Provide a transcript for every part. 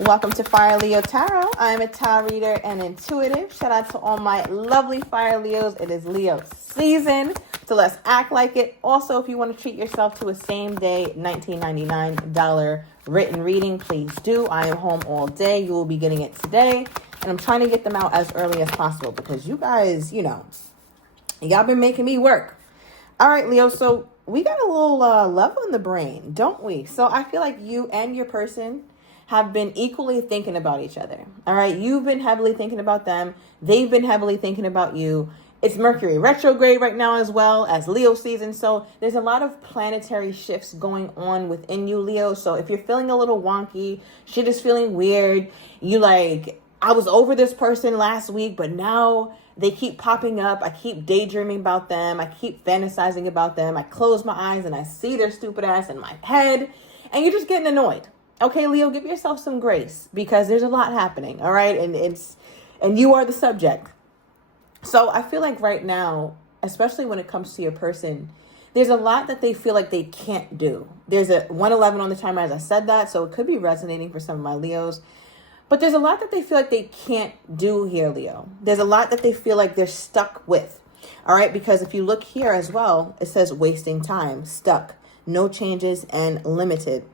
Welcome to Fire Leo Tarot. I am a tarot reader and intuitive. Shout out to all my lovely Fire Leos. It is Leo season, so let's act like it. Also, if you want to treat yourself to a same day $19.99 written reading, please do. I am home all day. You will be getting it today. And I'm trying to get them out as early as possible because you guys, y'all been making me work. All right, Leo. So we got a little level in the brain, don't we? So I feel like you and your person have been equally thinking about each other. All right. You've been heavily thinking about them. They've been heavily thinking about you. It's Mercury retrograde right now as well as Leo season. So there's a lot of planetary shifts going on within you, Leo. So if you're feeling a little wonky, shit is feeling weird, you like, I was over this person last week, but now they keep popping up. I keep daydreaming about them. I keep fantasizing about them. I close my eyes and I see their stupid ass in my head and you're just getting annoyed. Okay, Leo, give yourself some grace because there's a lot happening, all right? And you are the subject. So I feel like right now, especially when it comes to your person, there's a lot that they feel like they can't do. There's a 111 on the timer as I said that, so it could be resonating for some of my Leos. But there's a lot that they feel like they can't do here, Leo. There's a lot that they feel like they're stuck with, all right? Because if you look here as well, it says wasting time, stuck, no changes, and limited.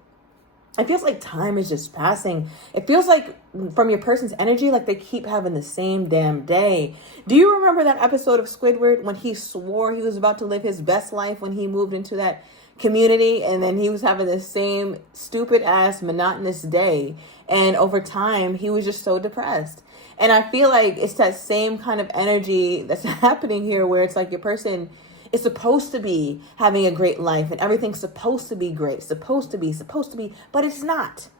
It feels like time is just passing. It feels like from your person's energy, like they keep having the same damn day. Do you remember that episode of Squidward when he swore he was about to live his best life when he moved into that community and then he was having the same stupid ass monotonous day? And over time, he was just so depressed. And I feel like it's that same kind of energy that's happening here where it's like your person is supposed to be having a great life and everything's supposed to be great, supposed to be, but it's not.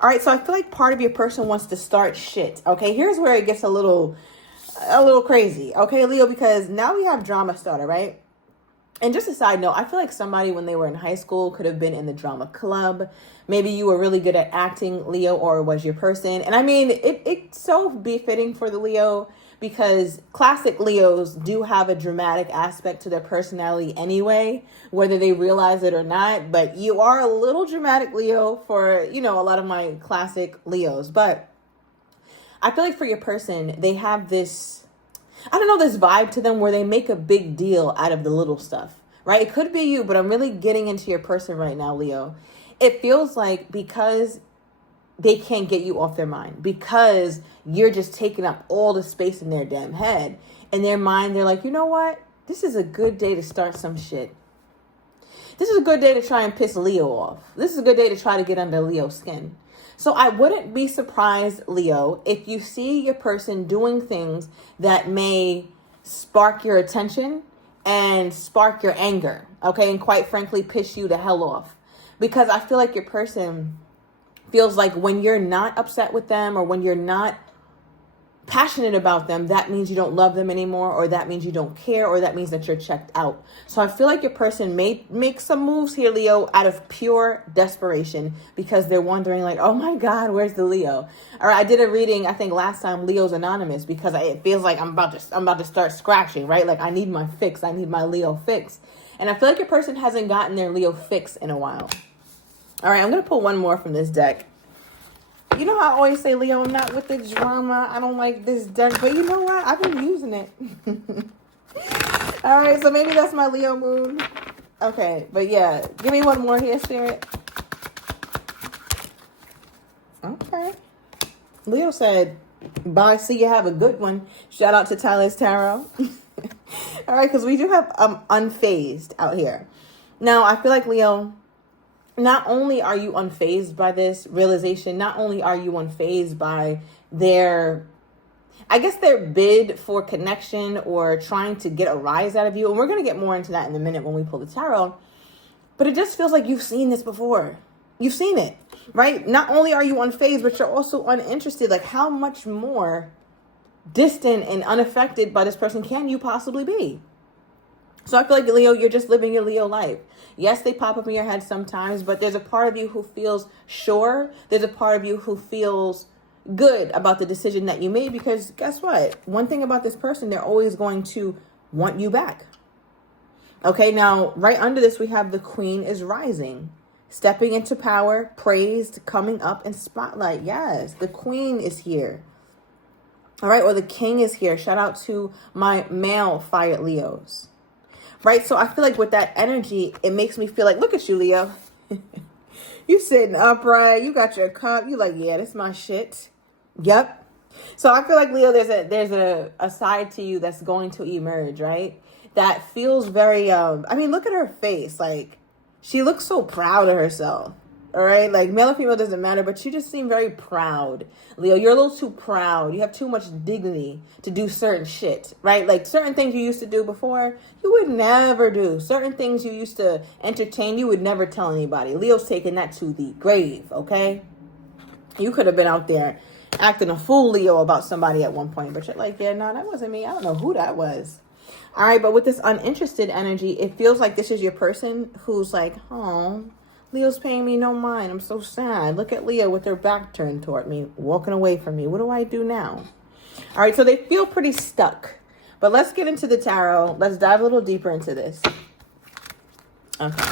All right, so I feel like part of your person wants to start shit. Okay, here's where it gets a little crazy. Okay, Leo, because now we have drama starter, right? And just a side note, I feel like somebody when they were in high school could have been in the drama club. Maybe you were really good at acting, Leo, or was your person. And I mean, it's so befitting for the Leo because classic Leos do have a dramatic aspect to their personality anyway, whether they realize it or not. But you are a little dramatic, Leo, for, a lot of my classic Leos. But I feel like for your person, they have this, this vibe to them where they make a big deal out of the little stuff, right? It could be you, but I'm really getting into your person right now, Leo. It feels like because they can't get you off their mind, because you're just taking up all the space in their damn head. In their mind, they're like, you know what? This is a good day to start some shit. This is a good day to try and piss Leo off. This is a good day to try to get under Leo's skin. So I wouldn't be surprised, Leo, if you see your person doing things that may spark your attention and spark your anger, okay? And quite frankly, piss you the hell off. Because I feel like your person feels like when you're not upset with them or when you're not passionate about them, that means you don't love them anymore, or that means you don't care, or that means that you're checked out. So I feel like your person may make some moves here, Leo, out of pure desperation because they're wondering like, oh my God, where's the Leo? All right, I did a reading, I think last time, Leo's Anonymous, because it feels like I'm about to start scratching, right? Like I need my fix. I need my Leo fix. And I feel like your person hasn't gotten their Leo fix in a while. All right, I'm going to pull one more from this deck. You know how I always say, Leo, I'm not with the drama. I don't like this deck. But you know what? I've been using it. All right, so maybe that's my Leo mood. Okay, but yeah. Give me one more here, Spirit. Okay. Leo said, bye, see you, have a good one. Shout out to Tyler's Tarot. All right, because we do have unfazed out here. Now, I feel like, Leo, not only are you unfazed by this realization, not only are you unfazed by their bid for connection or trying to get a rise out of you. And we're going to get more into that in a minute when we pull the tarot. But it just feels like you've seen this before. You've seen it, right? Not only are you unfazed, but you're also uninterested. Like how much more distant and unaffected by this person can you possibly be? So I feel like, Leo, you're just living your Leo life. Yes, they pop up in your head sometimes, but there's a part of you who feels sure. There's a part of you who feels good about the decision that you made because guess what? One thing about this person, they're always going to want you back. Okay, now right under this, we have the Queen is rising. Stepping into power, praised, coming up in spotlight. Yes, the queen is here. All right, or the king is here. Shout out to my male fire Leos. Right, so I feel like with that energy, it makes me feel like, look at you, Leo. You sitting upright, you got your cup, you like, yeah, this my shit. Yep. So I feel like, Leo, there's a side to you that's going to emerge, right? That feels very, I mean, look at her face. Like, she looks so proud of herself. All right, like male or female doesn't matter, but you just seem very proud. Leo, you're a little too proud. You have too much dignity to do certain shit, right? Like certain things you used to do before, you would never do. Certain things you used to entertain, you would never tell anybody. Leo's taking that to the grave, okay? You could have been out there acting a fool, Leo, about somebody at one point, but you're like, yeah, no, that wasn't me. I don't know who that was. All right, but with this uninterested energy, it feels like this is your person who's like, oh, Leo's paying me no mind. I'm so sad. Look at Leo with their back turned toward me, walking away from me. What do I do now? All right, so they feel pretty stuck. But let's get into the tarot. Let's dive a little deeper into this. Okay.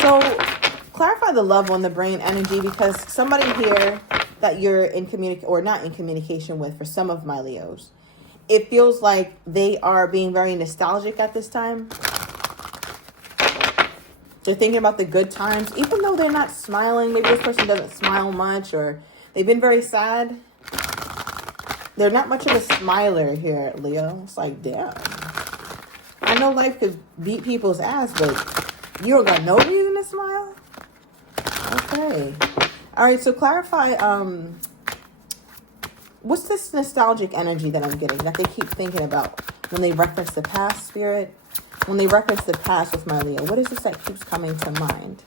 So clarify the love on the brain energy, because somebody here that you're in or not in communication with, for some of my Leos, it feels like they are being very nostalgic at this time. They're thinking about the good times, even though they're not smiling. Maybe this person doesn't smile much, or they've been very sad. They're not much of a smiler here, Leo. It's like, damn. I know life could beat people's ass, but you don't got no reason to smile? Okay. All right, so clarify, what's this nostalgic energy that I'm getting, that they keep thinking about when they reference the past, Spirit? When they reference the past with my Leo, what is this that keeps coming to mind?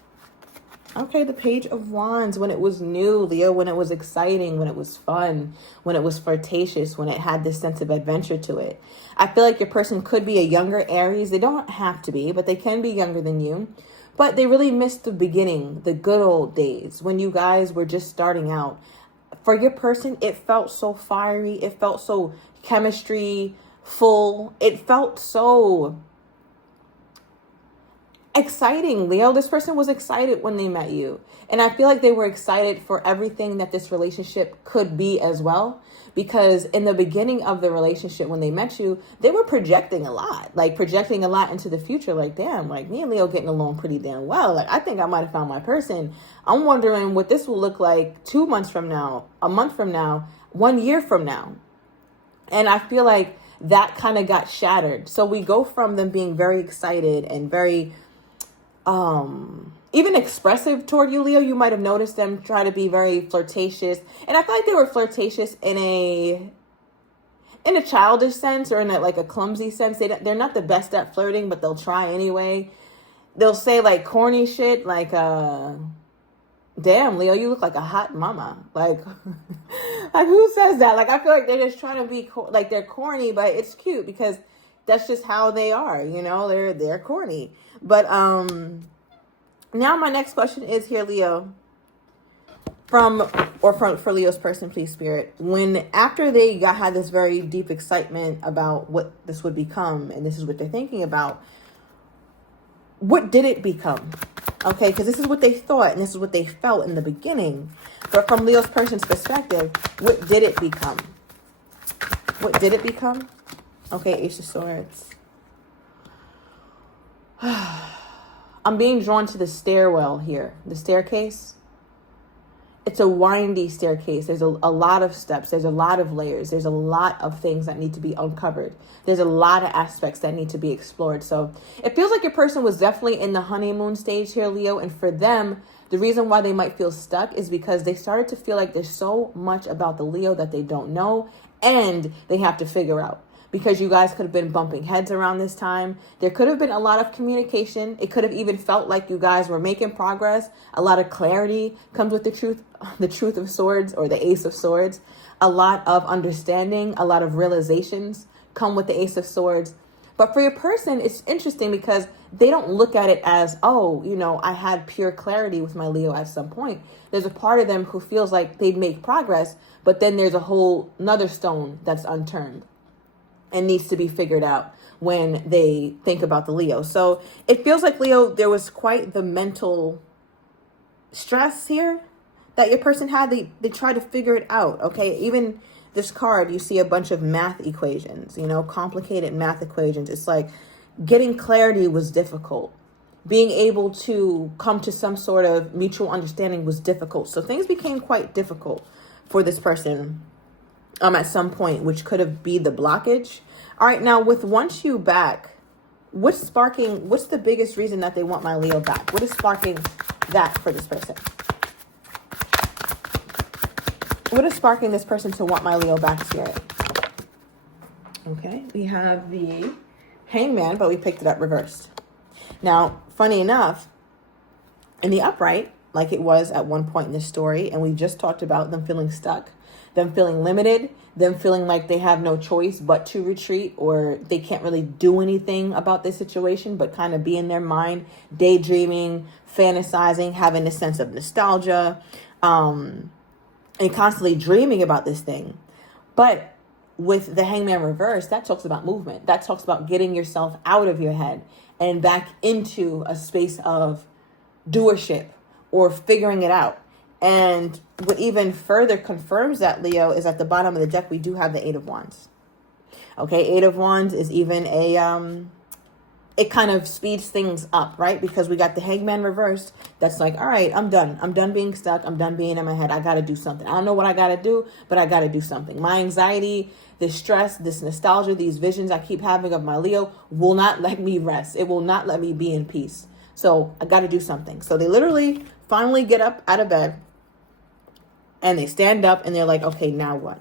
Okay, the Page of Wands, when it was new, Leo, when it was exciting, when it was fun, when it was flirtatious, when it had this sense of adventure to it. I feel like your person could be a younger Aries. They don't have to be, but they can be younger than you. But they really missed the beginning, the good old days, when you guys were just starting out. For your person, it felt so fiery. It felt so chemistry full. It felt so exciting, Leo. This person was excited when they met you. And I feel like they were excited for everything that this relationship could be as well. Because in the beginning of the relationship, when they met you, they were projecting a lot. Like projecting a lot into the future. Like, damn, like me and Leo getting along pretty damn well. Like, I think I might have found my person. I'm wondering what this will look like 2 months from now, a month from now, 1 year from now. And I feel like that kind of got shattered. So we go from them being very excited and very even expressive toward you, Leo. You might have noticed them try to be very flirtatious. And I feel like they were flirtatious in a childish sense, or in like a clumsy sense. They're not the best at flirting, but they'll try anyway. They'll say like corny shit like, damn, Leo, you look like a hot mama. Like, like who says that? Like, I feel like they're just trying to be like they're corny, but it's cute because that's just how they are. You know, they're corny. But now my next question is here, Leo, for Leo's person, please, Spirit. When after they had this very deep excitement about what this would become, and this is what they're thinking about, what did it become? Okay, because this is what they thought and this is what they felt in the beginning. But from Leo's person's perspective, what did it become? What did it become? Okay, Ace of Swords. I'm being drawn to the stairwell here, the staircase. It's a windy staircase. There's a lot of steps. There's a lot of layers. There's a lot of things that need to be uncovered. There's a lot of aspects that need to be explored. So it feels like your person was definitely in the honeymoon stage here, Leo. And for them, the reason why they might feel stuck is because they started to feel like there's so much about the Leo that they don't know and they have to figure out. Because you guys could have been bumping heads around this time. There could have been a lot of communication. It could have even felt like you guys were making progress. A lot of clarity comes with the truth of swords, or the Ace of Swords. A lot of understanding, a lot of realizations come with the Ace of Swords. But for your person, it's interesting because they don't look at it as, oh, you know, I had pure clarity with my Leo at some point. There's a part of them who feels like they'd make progress, but then there's a whole another stone that's unturned and needs to be figured out when they think about the Leo. So it feels like, Leo, there was quite the mental stress here that your person had, they try to figure it out, okay? Even this card, you see a bunch of math equations, complicated math equations. It's like getting clarity was difficult. Being able to come to some sort of mutual understanding was difficult. So things became quite difficult for this person at some point, which could have been the blockage. All right, now with once you back, what's the biggest reason that they want my Leo back? What is sparking that for this person? What is sparking this person to want my Leo back, Spirit? Okay, we have the Hangman, but we picked it up reversed. Now, funny enough, in the upright, like it was at one point in this story, and we just talked about them feeling stuck, them feeling limited, them feeling like they have no choice but to retreat, or they can't really do anything about this situation, but kind of be in their mind, daydreaming, fantasizing, having a sense of nostalgia, and constantly dreaming about this thing. But with the Hangman reverse, that talks about movement. That talks about getting yourself out of your head and back into a space of doership or figuring it out. And what even further confirms that, Leo, is at the bottom of the deck, we do have the Eight of Wands. Okay, Eight of Wands is even it kind of speeds things up, right? Because we got the Hangman reversed. That's like, all right, I'm done. I'm done being stuck. I'm done being in my head. I got to do something. I don't know what I got to do, but I got to do something. My anxiety, this stress, this nostalgia, these visions I keep having of my Leo will not let me rest. It will not let me be in peace. So I got to do something. So they literally finally get up out of bed and they stand up and they're like, okay, now what?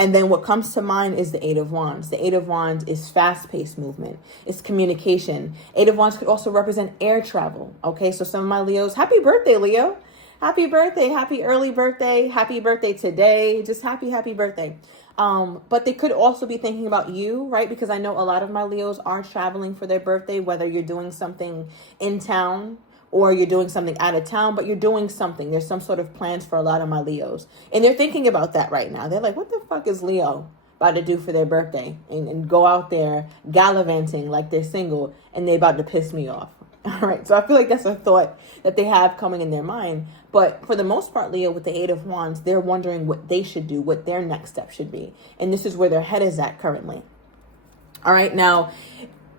And then what comes to mind is the Eight of Wands. The Eight of Wands is fast-paced movement. It's communication. Eight of Wands could also represent air travel. Okay, so some of my Leos, happy birthday, Leo. Happy birthday. Happy early birthday. Happy birthday today. Just happy birthday. But they could also be thinking about you, right? Because I know a lot of my Leos are traveling for their birthday, whether you're doing something in town or you're doing something out of town, but you're doing something. There's some sort of plans for a lot of my Leos. And they're thinking about that right now. They're like, what the fuck is Leo about to do for their birthday? And go out there gallivanting like they're single and they're about to piss me off. All right. So I feel like that's a thought that they have coming in their mind. But for the most part, Leo, with the Eight of Wands, they're wondering what they should do, what their next step should be. And this is where their head is at currently. All right. Now,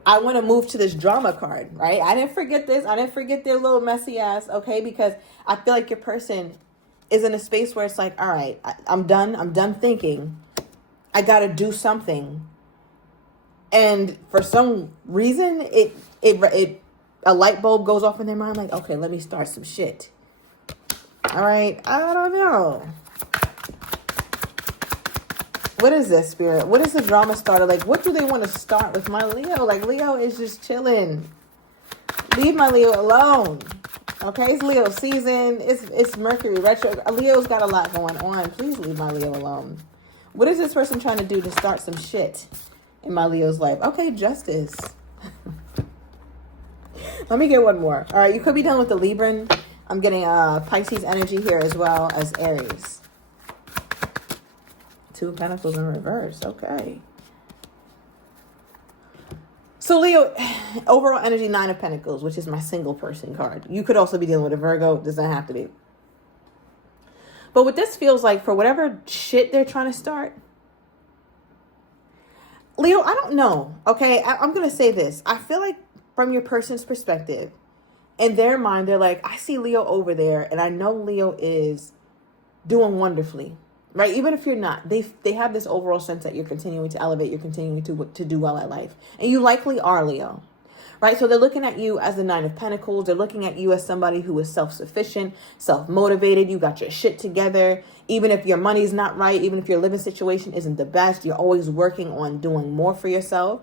I want to move to this drama card, right? I didn't forget this. I didn't forget their little messy ass, okay? Because I feel like your person is in a space where it's like, all right, I'm done. I'm done thinking. I got to do something. And for some reason, a light bulb goes off in their mind like, okay, let me start some shit. All right, I don't know. What is this, Spirit? What is the drama starter? Like, what do they want to start with my Leo? Like, Leo is just chilling. Leave my Leo alone. Okay, it's Leo season. It's Mercury retro. Leo's got a lot going on. Please leave my Leo alone. What is this person trying to do to start some shit in my Leo's life? Okay, justice. Let me get one more. All right, you could be done with the Libran. I'm getting Pisces energy here as well as Aries. Two of Pentacles in reverse. Okay. So Leo, overall energy, Nine of Pentacles, which is my single person card. You could also be dealing with a Virgo. Doesn't have to be. But what this feels like, for whatever shit they're trying to start, Leo, I don't know. Okay, I'm going to say this. I feel like from your person's perspective, in their mind, they're like, I see Leo over there, and I know Leo is doing wonderfully. Right? Even if you're not, they have this overall sense that you're continuing to elevate, you're continuing to do well at life. And you likely are, Leo. Right? So they're looking at you as the Nine of Pentacles. They're looking at you as somebody who is self-sufficient, self-motivated. You got your shit together. Even if your money's not right, even if your living situation isn't the best, you're always working on doing more for yourself.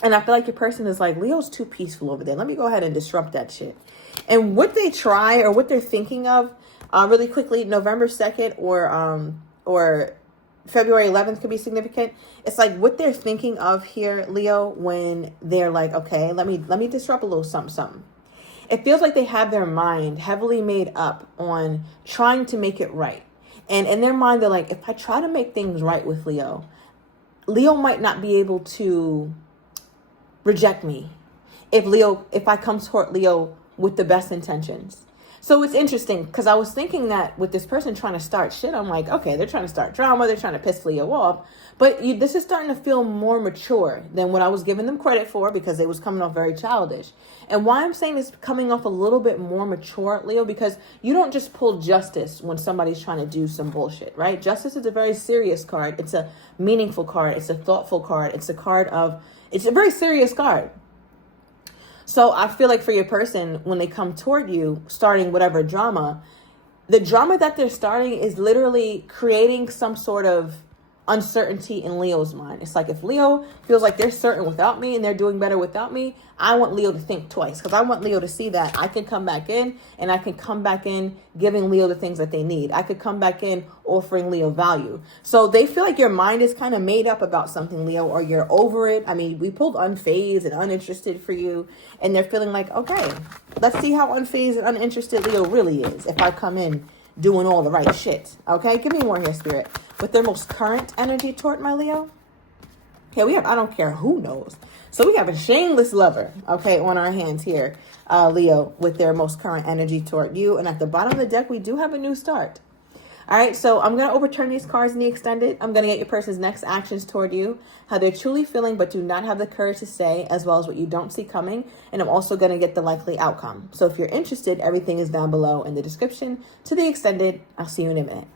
And I feel like your person is like, Leo's too peaceful over there. Let me go ahead and disrupt that shit. And what they try or what they're thinking of, really quickly, November 2nd or February 11th could be significant. It's like what they're thinking of here, Leo, when they're like, okay, let me disrupt a little something. It feels like they have their mind heavily made up on trying to make it right. And in their mind, they're like, if I try to make things right with Leo might not be able to reject me if I come toward Leo with the best intentions. So it's interesting because I was thinking that with this person trying to start shit, I'm like, okay, they're trying to start drama. They're trying to piss Leo off. But this is starting to feel more mature than what I was giving them credit for, because it was coming off very childish. And why I'm saying it's coming off a little bit more mature, Leo, because you don't just pull justice when somebody's trying to do some bullshit, right? Justice is a very serious card. It's a meaningful card. It's a thoughtful card. It's a very serious card. So I feel like for your person, when they come toward you, starting whatever drama, the drama that they're starting is literally creating some sort of uncertainty in Leo's mind. It's like, if Leo feels like they're certain without me and they're doing better without me, I want Leo to think twice, because I want Leo to see that I can come back in, and I can come back in giving Leo the things that they need. I could come back in offering Leo value. So they feel like your mind is kind of made up about something, Leo, or you're over it. I mean, we pulled unfazed and uninterested for you, and they're feeling like, okay, let's see how unfazed and uninterested Leo really is if I come in doing all the right shit. Okay, give me more here, Spirit. With their most current energy toward my Leo. Okay, we have, I don't care who knows. So we have a shameless lover, okay, on our hands here, Leo, with their most current energy toward you. And at the bottom of the deck, we do have a new start. All right, so I'm going to overturn these cards in the extended. I'm going to get your person's next actions toward you, how they're truly feeling but do not have the courage to say, as well as what you don't see coming. And I'm also going to get the likely outcome. So if you're interested, everything is down below in the description to the extended. I'll see you in a minute.